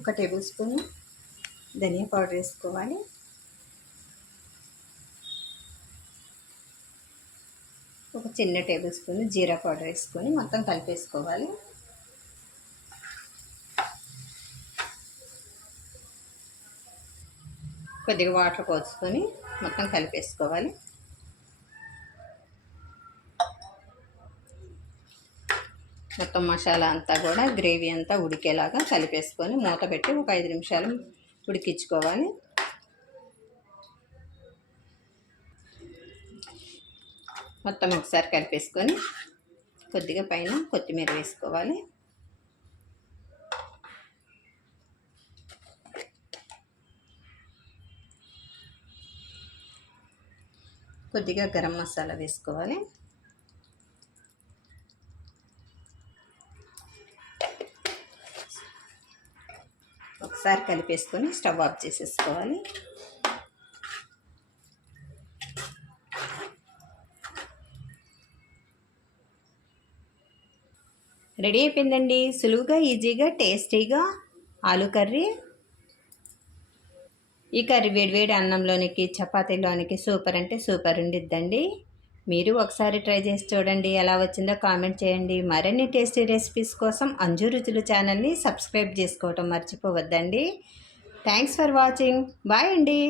1 table spoon ధనియా powder వేసుకోవాలి. ఒక చిన్న టేబుల్ స్పూన్ జీరా పౌడర్ వేసుకొని మొత్తం కలిపేసుకోవాలి. కొద్దిగా వాటర్ పోసుకొని మొత్తం కలిపేసుకోవాలి. మొత్తం మసాలా అంతా కూడా గ్రేవీ అంతా ఉడికేలాగా కలిపేసుకొని మూత పెట్టి ఒక 5 నిమిషాలు ఉడికించుకోవాలి. మొత్తం ఒకసారి కలిపేసుకొని కొద్దిగా పైన కొత్తిమీర వేసుకోవాలి. కొద్దిగా గరం మసాలా వేసుకోవాలి. ఒకసారి కలిపేసుకొని స్టవ్ ఆఫ్ చేసేసుకోవాలి. రెడీ అయిపోయిందండి. సులువుగా ఈజీగా టేస్టీగా ఆలు కర్రీ. ఈ కర్రీ వేడివేడి అన్నంలోనికి చపాతీలోనికి సూపర్ అంటే సూపర్ ఉండిద్దండి. మీరు ఒకసారి ట్రై చేసి చూడండి, ఎలా వచ్చిందో కామెంట్ చేయండి. మరిన్ని టేస్టీ రెసిపీస్ కోసం అంజు రుచులు ఛానల్ని సబ్స్క్రైబ్ చేసుకోవటం మర్చిపోవద్దండి. Thanks for watching. బాయ్ అండి.